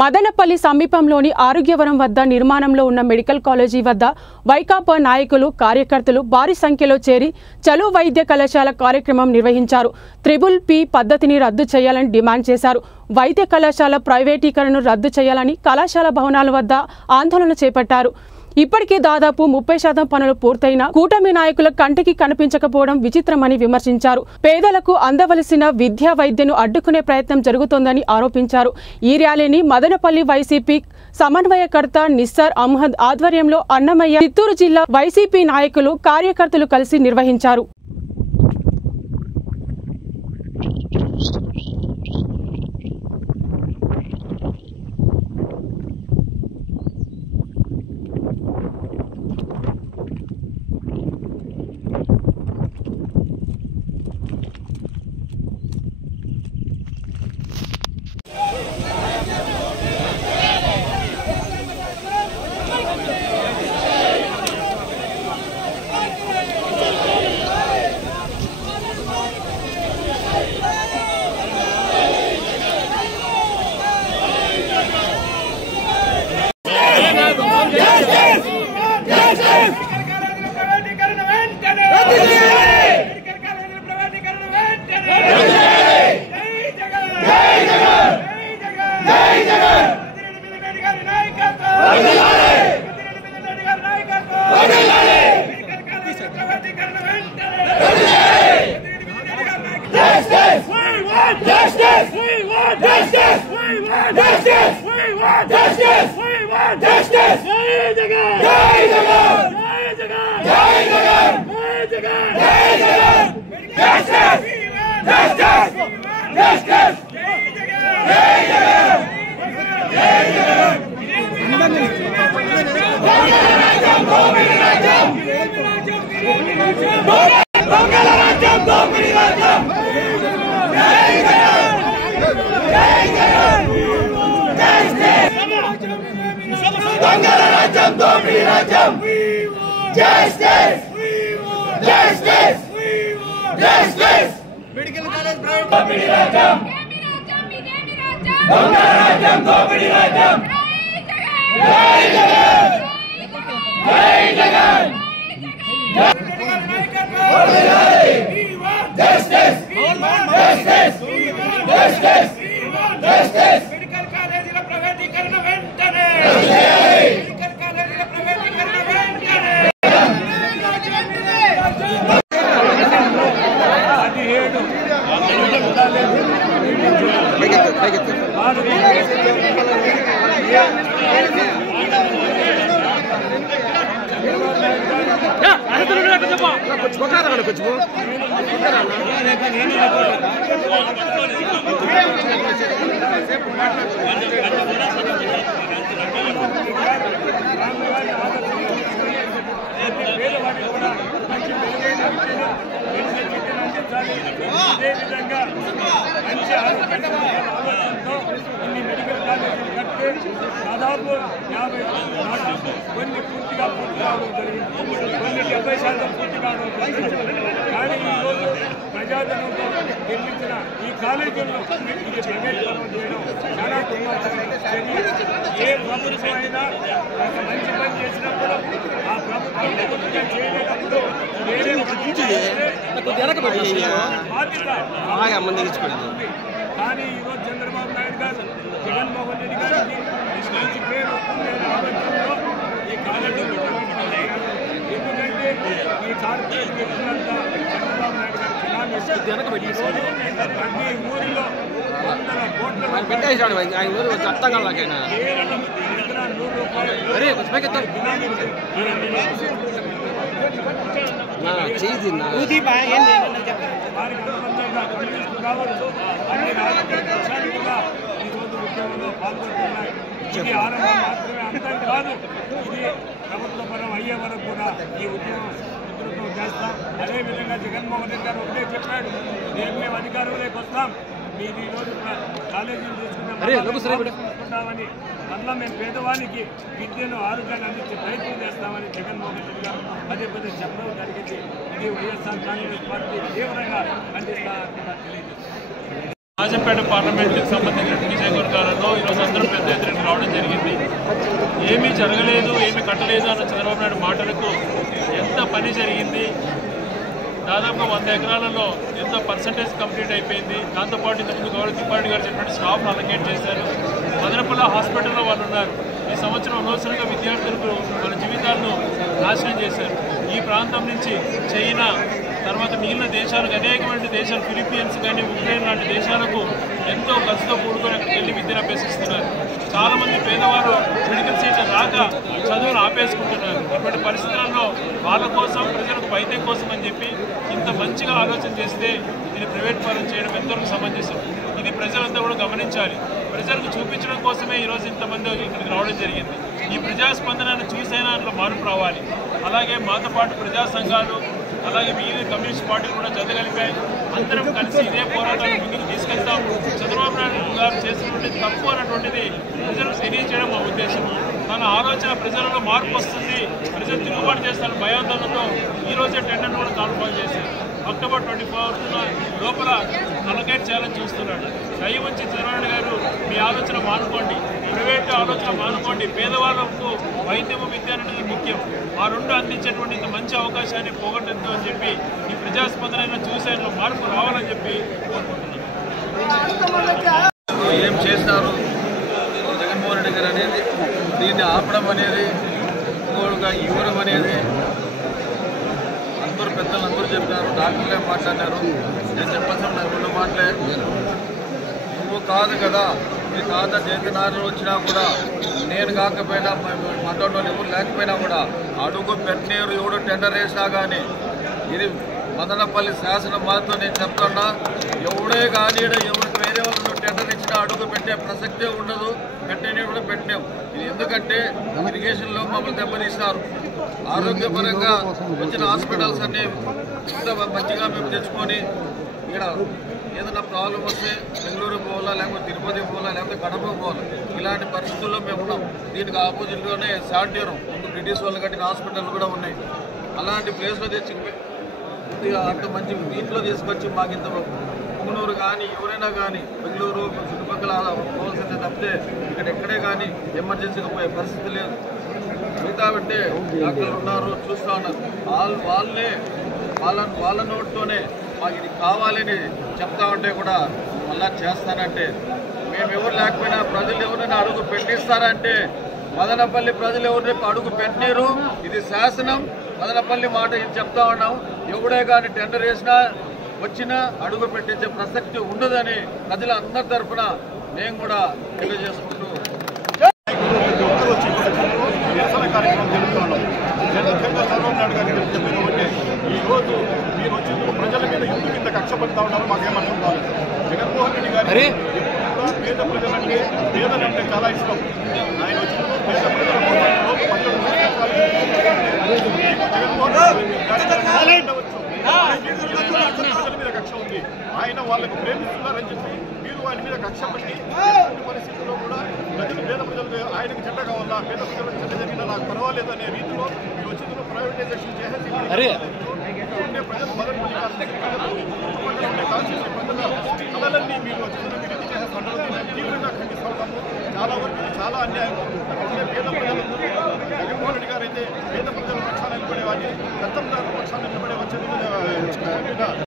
మదనపల్లి సమీపంలోని ఆరోగ్యవరం వద్ద నిర్మాణంలో ఉన్న మెడికల్ కాలేజీ వద్ద వైకాపా నాయకులు కార్యకర్తలు భారీ సంఖ్యలో చేరి చలో వైద్య కళాశాల కార్యక్రమం నిర్వహించారు. త్రిబుల్-పి పద్ధతిని రద్దు చేయాలని డిమాండ్ చేశారు. వైద్య కళాశాల ప్రైవేటీకరణను రద్దు చేయాలని కళాశాల భవనాల వద్ద ఆందోళన చేపట్టారు. ఇప్పటికే దాదాపు 30% పనులు పూర్తయినా కూటమి నాయకుల కంటికి కనిపించకపోవడం విచిత్రమని విమర్శించారు. పేదలకు అందవలసిన విద్యా వైద్యను అడ్డుకునే ప్రయత్నం జరుగుతోందని ఆరోపించారు. ఈ ర్యాలీని మదనపల్లి వైసీపీ సమన్వయకర్త నిస్సార్ అహ్మద్ ఆధ్వర్యంలో అన్నమయ్య, చిత్తూరు జిల్లా వైసీపీ నాయకులు, కార్యకర్తలు కలిసి నిర్వహించారు. మెడికల్ కాలేజ్ దోపిడీ రాజ్యం, దొంగల రాజ్యం, దోపిడీ రాజ్యం. జై జగన్, జై Jagan, justice, justice, justice, justice. Medical కాలేజీల ప్రైవేటీకరణ వెంటనే, మెడికల్ కాలేజీల ప్రైవేటీకరణ వెంటనే. అదేవిధంగా మంచి ఆరోగ్యంతో ఇన్ని మెడికల్ కాలేజీలు కడితే దాదాపు 50 కొన్ని పూర్తిగా పూర్తి కావడం జరిగింది, కొన్ని 70% పూర్తి కావడం జరిగింది. కానీ ఈరోజు ప్రజాధనంతో నిర్మించిన ఈ కాలేజీల్లో ఇది ప్రైవేటీకరణ చేయడం చాలా దుర్మార్గమైన చర్య. ఏ ప్రభుత్వం అయినా ఒక మంచి పని చేసినప్పుడు ఆ ప్రభుత్వం పూర్తిగా చేయలేనప్పుడు వేరే కానీ ఈరోజు చంద్రబాబు నాయుడు గారు, జగన్మోహన్ రెడ్డి గారికి మంచి పేరు ఆలోచనలో ఈ కాలేజీ ఎందుకంటే ఈ కార్పొరేట్ వ్యక్తులంతా చంద్రబాబు నాయుడు గారు అన్ని ఊరిలో 100 కోట్ల కేవలం ఎకరా 100 రూపాయలు కావచ్చు. అన్ని రాజకీయ పక్షాలు కూడా ఈరోజు ఉద్యమంలో పాల్గొంటున్నాయి. ఇది ఆరంభం మాత్రమే, అంతం కాదు. ఇది ప్రభుత్వ పరం అయ్యే వరకు కూడా ఈ ఉద్యమం ఉధృతం చేస్తాం. అదేవిధంగా జగన్మోహన్ రెడ్డి గారు ఒకటే చెప్పాడు, మేము అధికారంలోకి వస్తాం, మీరు ఈరోజు కాలేజీలు తీసుకుంటామని, మళ్ళీ మేము పేదవానికి విద్యను, ఆరోగ్యాన్ని అందించే ప్రయత్నం చేస్తామని జగన్మోహన్ రెడ్డి గారు పదే పదే చెప్పడం జరిగింది. ఇది వైఎస్ఆర్ కాంగ్రెస్ పార్టీ తీవ్రంగా ఖండిస్తారని తెలియజేస్తుంది. రాజంపేట పార్లమెంట్కి సంబంధించిన నియోజకవర్గాలలో ఈరోజు అందరూ పెద్ద ఎత్తున రావడం జరిగింది. ఏమీ జరగలేదు, ఏమీ కట్టలేదు అన్న చంద్రబాబు నాయుడు మాటలకు ఎంత పని జరిగింది, దాదాపు 100 ఎకరాలలో ఎంత పర్సంటేజ్ కంప్లీట్ అయిపోయింది. దాంతోపాటు ఇంతకుముందు గౌరవ తిప్పారెడ్డి గారు చెప్పినట్టు స్టాఫ్ను అలొకేట్ చేశారు. మదనపల్లి హాస్పిటల్లో వాళ్ళు ఉన్నారు. ఈ సంవత్సరం అనవసరంగా విద్యార్థులకు వాళ్ళ జీవితాలను నాశనం చేశారు. ఈ ప్రాంతం నుంచి చైనా తర్వాత మిగిలిన దేశాలకు అనేకమైన దేశాలు ఫిలిప్పీన్స్ కానీ ఉక్రెయిన్ లాంటి దేశాలకు ఎంతో ఖర్చుతో కూడుకొని అక్కడికి వెళ్ళి విద్యను అభ్యసిస్తున్నారు. చాలామంది పేదవారు మెడికల్ సీట్లు రాక చదువును ఆపేసుకుంటున్నారు. ఇటువంటి పరిస్థితులలో వాళ్ళ కోసం ప్రజలకు వైద్యం కోసం అని చెప్పి ఇంత మంచిగా ఆలోచన చేస్తే దీన్ని ప్రైవేట్ పరం చేయడం ఎంతవరకు సమంజసం. ఇది ప్రజలంతా కూడా గమనించాలి. ప్రజలకు చూపించడం కోసమే ఈరోజు ఇంతమంది ఇక్కడికి రావడం జరిగింది. ఈ ప్రజాస్పందనను చూసైనా అందులో మార్పు రావాలి. అలాగే మాతో పాటు ప్రజా సంఘాలు అలాగే మిగిలిన కమ్యూనిస్ట్ పార్టీలు కూడా జతగలిపాయి. అందరం కలిసి ఇదే పోరాటాన్ని ముందుకు తీసుకెళ్తాం. చంద్రబాబు నాయుడు గారు చేసినటువంటి తప్పు అన్నటువంటిది ప్రజలకు తెలియజేయడం మా ఉద్దేశం. తన ఆలోచన ప్రజలలో మార్పు వస్తుంది, ప్రజలు తిరుగుబాటు చేస్తారు భయాందోళనతో ఈరోజే టెండర్ను కూడా కాన్ఫర్మ్ చేశారు. అక్టోబర్ 24 లోపల అలొకేట్ చేయాలని చూస్తున్నాడు. దయ వచ్చి చంద్రబాబు గారు మీ ఆలోచన మానుకోండి, ప్రైవేట్ ఆలోచన మానుకోండి. పేదవాళ్ళకు వైద్యము విద్య అనేది ముఖ్యం. ఆ రెండు అందించేటువంటి ఇంత మంచి అవకాశాన్ని పోగొట్టద్దు అని చెప్పి ఈ ప్రజాస్పందన చూసే మార్పు రావాలని చెప్పి కోరుకుంటున్నాను. ఏం చేస్తారు జగన్మోహన్ రెడ్డి గారు అనేది, దీన్ని ఆపడం అనేది, ఇంకోడుగా ఇవ్వడం అనేది అందరూ పెద్దలు అందరూ చెప్పినారు. డాక్టర్లే మాట్లాడినారు. నేను చెప్పాల్సిన నాకు 2 మాటలే. నువ్వు కాదు కదా, మీ తాత జగన్నాథ్ వచ్చినా కూడా నేను కాకపోయినా మాట్లాడే వాళ్ళు ఎవరు లేకపోయినా కూడా అడుగు పెట్టలేరు. ఎవడు టెండర్ వేసినా కానీ ఇది మదనపల్లి శాసనం మాత్రం నేను చెప్తున్నా. ఎవడే కానీ ఎవరికి వేరే వాళ్ళు టెండర్ ఇచ్చినా అడుగు పెట్టే ప్రసక్తే ఉండదు. పెట్టేనే కూడా పెట్టలేము. ఇది ఎందుకంటే ఇరిగేషన్లో మమ్మల్ని దెబ్బతీస్తారు. ఆరోగ్యపరంగా వచ్చిన హాస్పిటల్స్ అన్నీ ఇంత మంచిగా మేము తెచ్చుకొని ఇక్కడ ఏదైనా ప్రాబ్లం వస్తే బెంగళూరు పోవాలా, లేకపోతే తిరుపతి పోవాలా, లేకపోతే కడప పోవాలా, ఇలాంటి పరిస్థితుల్లో మేము ఉన్నాం. దీనికి ఆపోజిట్లోనే శాంతివరం బ్రిటిష్ వాళ్ళు కట్టిన హాస్పిటల్ కూడా ఉన్నాయి. అలాంటి ప్లేస్లో తెచ్చి అంత మంచి దీంట్లో తీసుకొచ్చి మాకు ఇంత పుంగనూరు కానీ ఎవరైనా కానీ బెంగళూరు చుట్టుపక్కల పోవాల్సిందే తప్పితే ఇక్కడ ఎక్కడే కానీ ఎమర్జెన్సీగా పోయే పరిస్థితి లేదు. మిగతా అంటే డాక్టర్లు ఉన్నారు, చూస్తూ ఉన్నారు. వాళ్ళ నోటితోనే మాకు ఇది కావాలని చెప్తా ఉంటే కూడా మళ్ళా చేస్తానంటే మేము ఎవరు లేకపోయినా ప్రజలు ఎవరైనా అడుగు పెట్టిస్తారంటే మదనపల్లి ప్రజలు ఎవరిని అడుగు పెట్టలేరు. ఇది శాసనం. మదనపల్లి మాట ఇది చెప్తా ఉన్నాం. ఎవడే కానీ టెండర్ వేసినా వచ్చినా అడుగు పెట్టించే ప్రసక్తి ఉండదని ప్రజలందరి తరఫున మేము కూడా తెలియజేసుకుంటూ నిరసన కార్యక్రమం జరుగుతున్నాం. ముఖ్యంగా చంద్రబాబు నాయుడు గారికి చెప్పిన ఒకటే, ఈరోజు మీరు వచ్చి ప్రజల మీద ఎందుకు ఇంత కక్ష పడుతూ ఉన్నారో మాకేమర్థం కాలేదు. జగన్మోహన్ రెడ్డి గారు ఎప్పుడు పేద ప్రజలంటే పేదలంటే చాలా ఇష్టం. ఆయన వచ్చి పేద ప్రజల ప్రజల మీద కక్ష ఉంది. ఆయన వాళ్ళకు ప్రేమిస్తున్నారని చెప్పి మీరు ఆయన మీద కక్ష పెట్టి పరిస్థితుల్లో కూడా పేద ప్రజలు ఆయనకు చెడ్డ కావాలా, పేద ప్రజలకు చెడ్డ జరిగినా నాకు పర్వాలేదు అనే రీతిలో మీరు వచ్చిన ప్రైవేటైజేషన్ చేసేసి ఉండే ప్రజలు మదనపల్లి ఉండే కాన్స్టిట్యూన్సీ ప్రజల కళలన్నీ మీరు వచ్చిన మీరు ఇది చేసేస్తున్నారు. తీవ్రంగా ఖండిస్తూ ఉన్నాము. చాలా వరకు చాలా అన్యాయం. ఉండే పేద ప్రజలకు జగన్మోహన్ రెడ్డి గారు అయితే పేద ప్రజల పక్షాన నిలబడేవాడిని, దత్తం పక్షాన నిలబడే వచ్చే